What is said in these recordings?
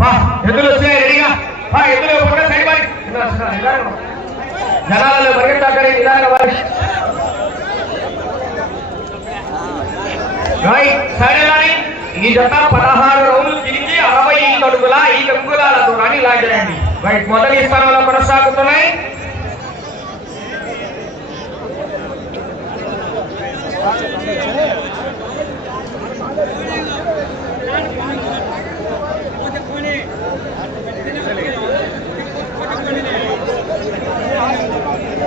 పా, ఎద్దులు వచ్చినాయి రెడీగా పా, ఎద్దులు కూడా సైడ్ మరి నిదానంగా. జనాలలో పరిగెత్తాకరి నిదానంగా మరి రైట్ సైడ్ వెళ్ళాలి. ఈ జత పదహారు రౌండ్లు తిరిగి అరవై ఐదు అడుగుల ఐదు అంగుళాల దూరాన్ని లాగారండి రైట్ మొదటి స్థానంలో కొనసాగుతున్నాయి ఎనిమిదవ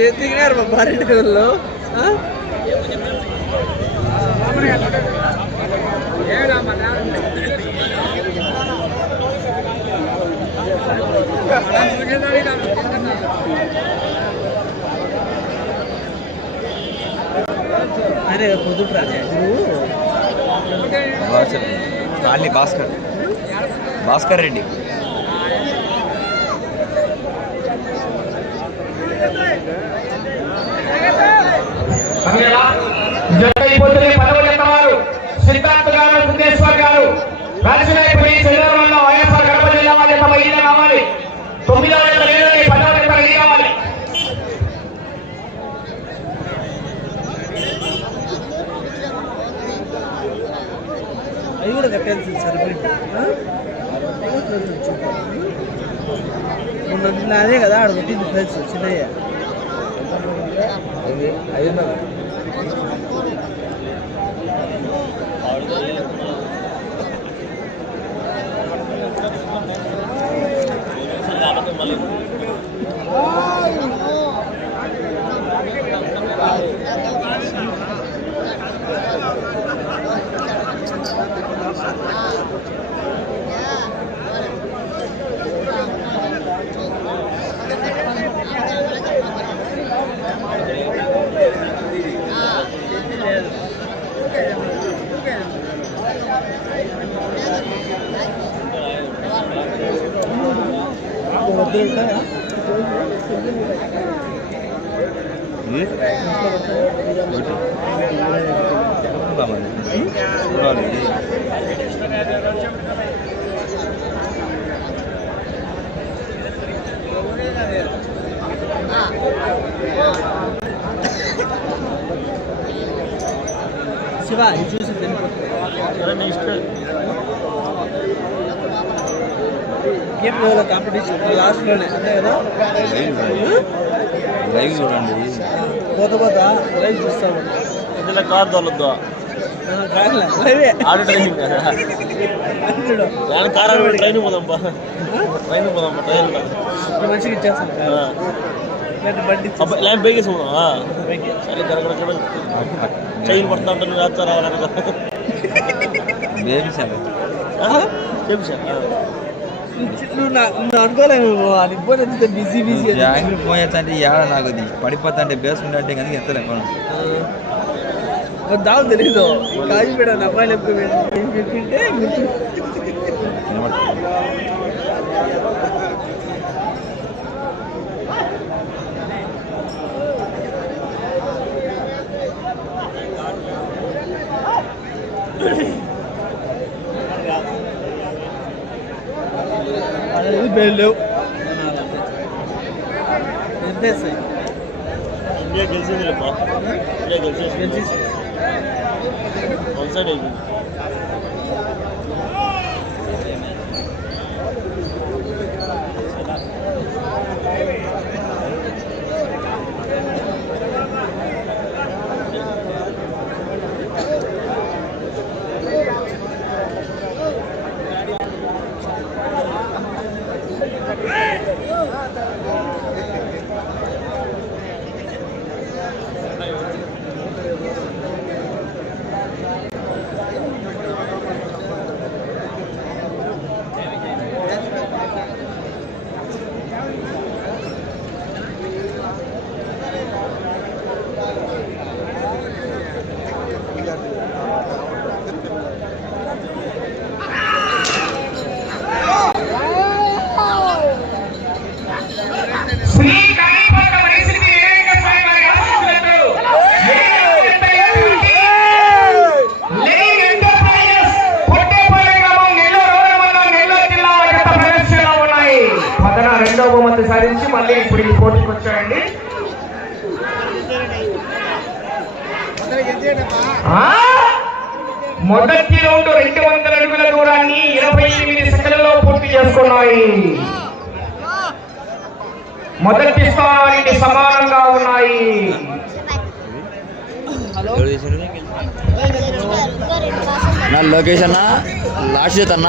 ఎత్తికినారు మా భార్య వాళ్ళు అరే పొద్దుట్రా. నువ్వు కాళ్ళి భాస్కర్. భాస్కర్ రెడ్డి. అదే కదా ఆడ కొట్టింది ఫ్రెండ్స్ చిన్నయ్య. శివ ఇది చూసి గేమ్ లెవెల్ కాంపిటీషన్ లాస్ట్లోనే అంతే కదా లైవ్ చూడండి పోత పోత లైవ్ చూస్తాము ఇందులో కార్ తోలొద్దు లైవే ఆడ ట్రైనింగ్ చూడు నేను కార్ ఆడ ట్రైన్ పోదాంపా ట్రైన్ పోదాంపా ట్రైన్ మంచిగా ఇచ్చేస్తాను ల్యాండ్ పైకి. సరే జరగడం చైన్ పడతా ఉంటాను రాత్రి రావాలనక బేబీ సార్. చెప్పు సార్ నువ్వు నా- నువ్వు అనుకోలేము అది ఇబ్బంది బిజీ బిజీ అని. జాంగ్రీ ఫోన్ చేస్తా అంటే ఏడ నాకు అది పడిపోతా అంటే బేస్ ఉంటే కనుక ఎత్తలే మనం దావు తెలీదు. కాజీపేట అమ్మాయిలు ఎప్పుడు చెప్పింటే గుర్తు అనేది బయలు లేవు నిర్దేశాయి ఇండియా గెలిచింది లేపా ఇండియా గెలిచేసి గెలిచేసి వన్ సైడ్ అయిపోయింది మొదటి స్థానానికి సమానంగా ఉన్నాయి. నా లోకేష్ అన్న లాస్ట్ జత అన్న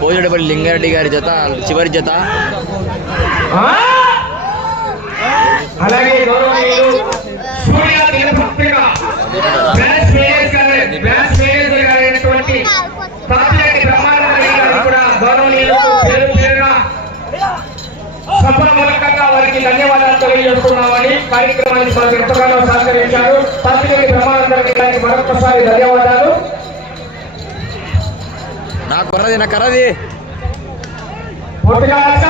పోజేటపల్లి లింగారెడ్డి గారి జత చివరి జత? అలాగే గౌరవనీయులు సూర్య దినపత్రిక బ్రాంచ్ మేనేజర్ గారు బ్రాంచ్ మేనేజర్ గారు అయినటువంటి తాపిరెడ్డి బ్రహ్మానందరెడ్డి గారు కూడా గౌరవనీయులకు పేరు పేరున సభ మూలకంగా వారికి ధన్యవాదాలు తెలియజేస్తున్నామని కార్యక్రమాన్ని ఎంతగానో సహకరించారు. తాపిరెడ్డి బ్రహ్మానందరెడ్డి గారికి మరొకసారి ధన్యవాదాలు. నా కర్రది నా కర్రది పూర్తిగా రౌండ్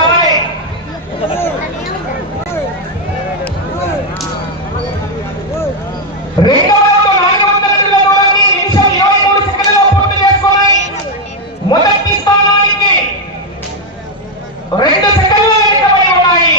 నాలుగు వందల అడుగుల దూరాన్ని నిమిషం ఇరవై మూడు సెకండ్లలో పూర్తి చేసుకున్నాయి మొదటి స్థానానికి రెండు సెకండ్ల వెనుకబడి ఉన్నాయి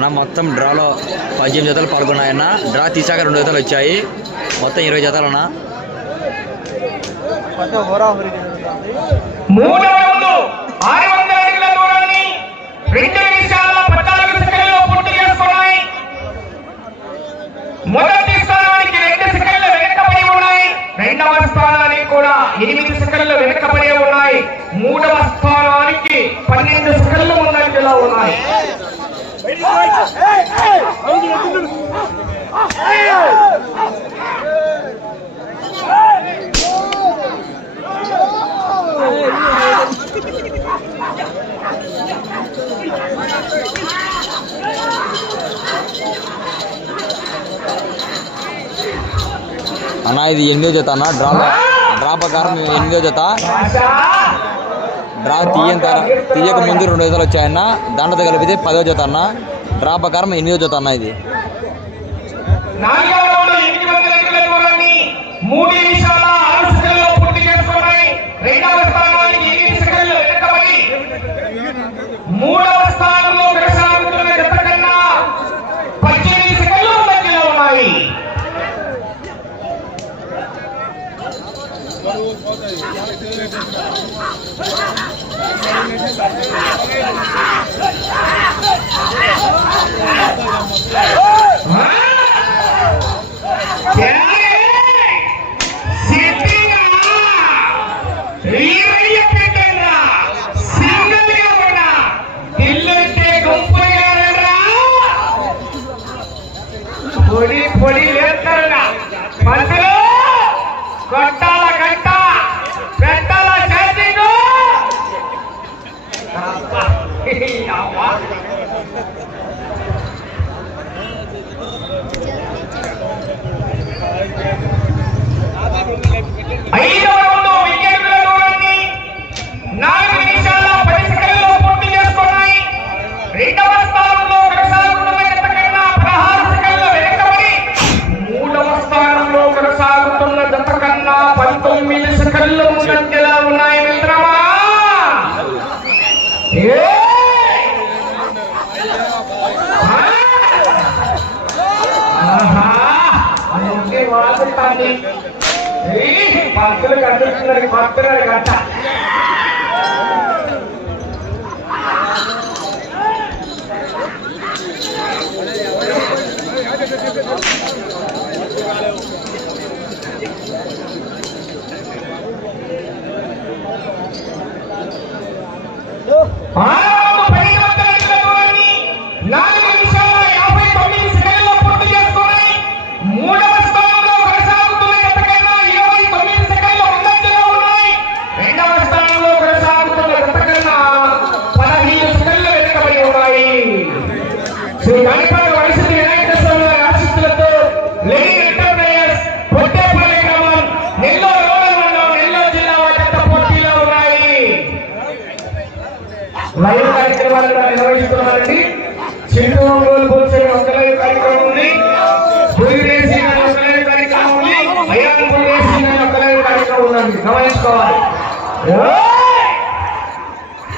అన్న మొత్తం డ్రాలో పద్దెనిమిది జతలు పాల్గొన్నాయన్న. డ్రా తీసాక రెండు జతలు వచ్చాయి. మొత్తం ఇరవై జతలు అన్న. మొదటి స్థానానికి రెండు సెకండ్లు వెనకబడి ఉన్నాయి. రెండవ స్థానానికి కూడా ఎనిమిది సెకండ్లు వెనకబడి ఉన్నాయి. మూడవ స్థానానికి పన్నెండు సెకండ్లు ముందంజలో ఉన్నాయి. అన్న ఇది ఎనిమిదో జత అన్న. డ్రాలో డ్రా ప్రకారం ఎనిమిదో జత. ఆశా, డ్రా తీయని తర- తీయక ముందు రెండు జతలు వచ్చాయన్న దాంట్లో కలిపితే పదో జత అన్న. డ్రా ప్రకారం ఎనిమిదో జత అన్న ఇది. నాలుగవ కట్టండి భక్తులు కట్టిస్తున్నారు భక్తులు కట్ట Huh? చేస్తున్నారండి చింటూ ఒంగోలు కూర్చొని ఒక్కలే కార్యక్రమం ఉంది. పురిగేసి ఒక్కలే కార్యక్రమం ఉంది. భయాలు పురిగేసి ఒక్కలే కార్యక్రమం ఉందండి గమనించుకోవాలి.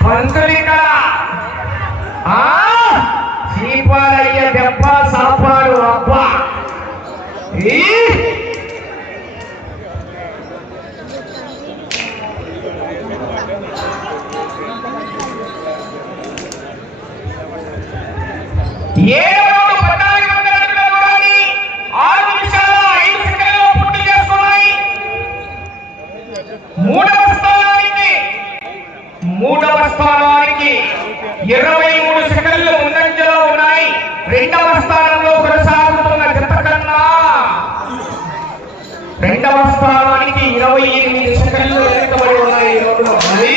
పంతులు ఇక్కడ సీపాలయ్య దెబ్బ సాపా ఏడు మూడు ఆరు నిమిషాల ఐదు సెకండ్లలో పూర్తి చేసుకున్నాయి మూడవ స్థానానికి మూడవ స్థానానికి ఇరవై మూడు సెకండ్లు ముందంజలో ఉన్నాయి. రెండవ స్థానంలో కొనసాగుతున్న జత కన్నా స్థానానికి ఇరవై ఎనిమిది సెకండ్లు వెనుకబడి ఉన్నాయి. ఈ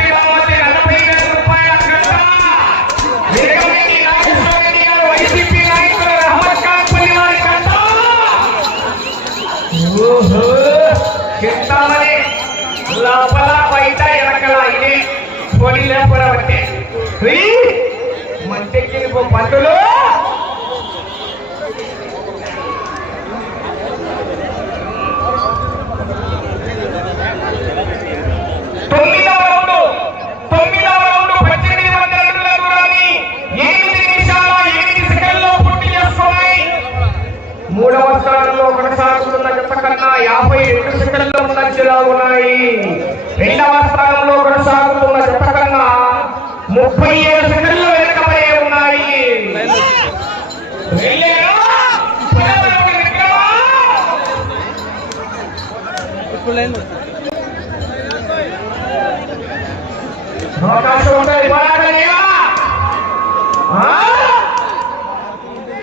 శ్రీరాపురం అంటే శ్రీ మంటెక్కిన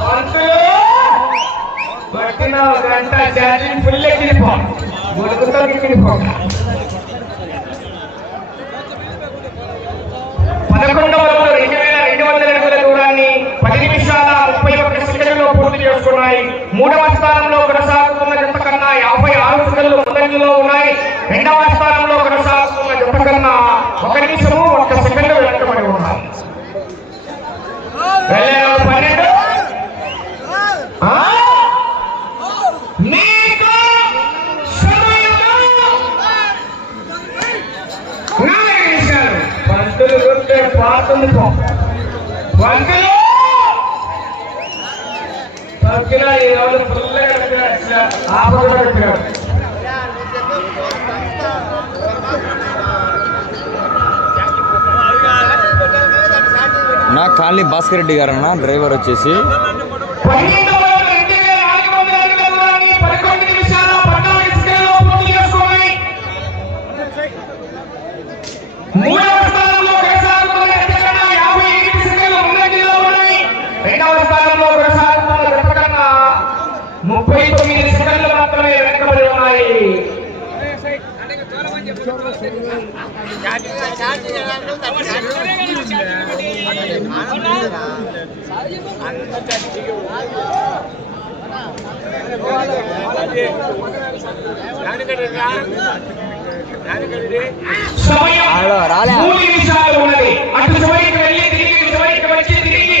పంతులు గంట ఛార్జింగ్ ఫుల్ ఎక్కిపో గుడుకుతో ఎక్కిపో పదకొండవ రోజు రెండు వేల రెండు వందల అడుగుల దూరాన్ని పది నిమిషాల ముప్పై ఒక్క సెకండ్లో పూర్తి చేసుకున్నాయి మూడవ స్థానంలో కొనసాగుతున్న జంట కన్నా యాభై ఆరు సెకండ్లు ముందంజలో ఉన్నాయి రెండవ స్థానంలో కొనసాగుతున్న జంట కన్నా ఒక నిమిషము ఒక్క సెకండ్ వెనకబడి ఉన్నాయి వెళ్ళారు పన్నెండు ఆ? మీకు సమయము నాలుగు నిమిషాలు. పంతులు కొట్టే పాతుంది ఈ రోజు ఫుల్గా ఆపదలో నా కాలనీ భాస్కర్ రెడ్డి గారు అన్న డ్రైవర్ వచ్చేసి ముప్పై తొమ్మిది సెకండ్లు మాత్రమే వెనకబడి ఉన్నాయి సమయం హలో, రాలే. మూడు నిమిషాలు ఉన్నది అటు చివరికి వెళ్ళి తిరిగి ఇటు చివరికి వచ్చి తిరిగి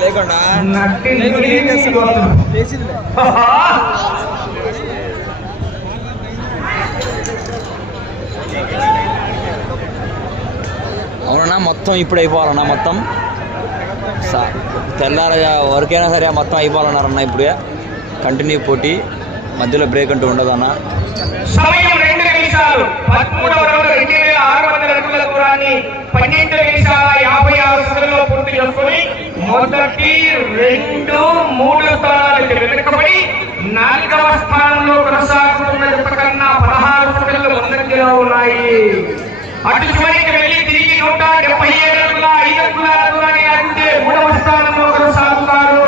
లేకుండా అవునన్నా మొత్తం ఇప్పుడు అయిపోవాలన్నా మొత్తం. సా- తెల్లార వరకైనా సరే మొత్తం అయిపోవాలన్నారన్న ఇప్పుడే. కంటిన్యూ పోటీ. మధ్యలో బ్రేక్ అంటూ ఉండదన్నా సమయం రెండు నిమిషాలు పదమూడవ రౌండ్ రెండు వేల ఆరు వందల అడుగుల దూరాన్ని పన్నెండు నిమిషాల యాభై ఆరు సెకండ్లలో పూర్తి చేసుకుని మొదటి రెండు మూడు స్థానాలకి వెనుకబడి నాలుగవ స్థానంలో కొనసాగుతున్న జత పదహారు సెకండ్లు ముందంజలో ఉన్నాయి. అటు చివరికి వెళ్ళి తిరిగి నూట డెబ్బై ఏడు అడుగుల ఐదు అడుగుల దూరాన్ని లాగితే మూడవ స్థానంలో కొనసాగుతారు.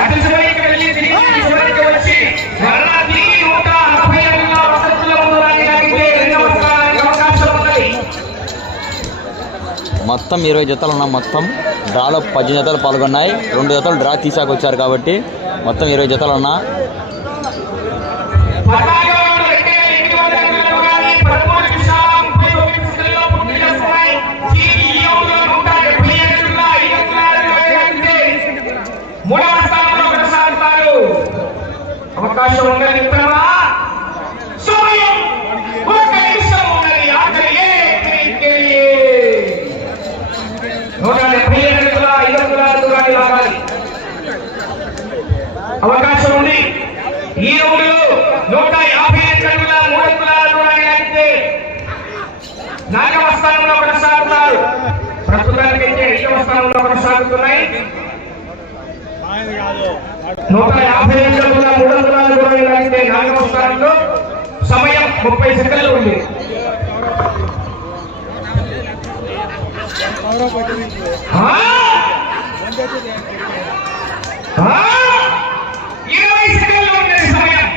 అటు చివరికి వెళ్ళి తిరిగి చివరికి వచ్చి మరలా తిరిగి నూట నలభై అడుగుల వసతుల దూరాన్ని లాగితే రెండవ స్థానానికి అవకాశం ఉన్నది మొత్తం ఇరవై జతలు ఉన్నాం మొత్తం. డ్రాలో పద్దెనిమిది జతలు పాల్గొన్నాయి. రెండు జతలు డ్రా తీసాకొచ్చారు కాబట్టి మొత్తం ఇరవై జతలు ఉన్నా ఐదవ స్థానంలో కొనసాగుతున్నాయి నూట యాభై ఐదు అడుగుల మూడు వందల దూరాన్ని లాగితే నాలుగవ స్థానంలో సమయం ముప్పై సెకండ్లు ఉంది ఆ! ఆ! ఇరవై సెకండ్లు ఉన్నది సమయం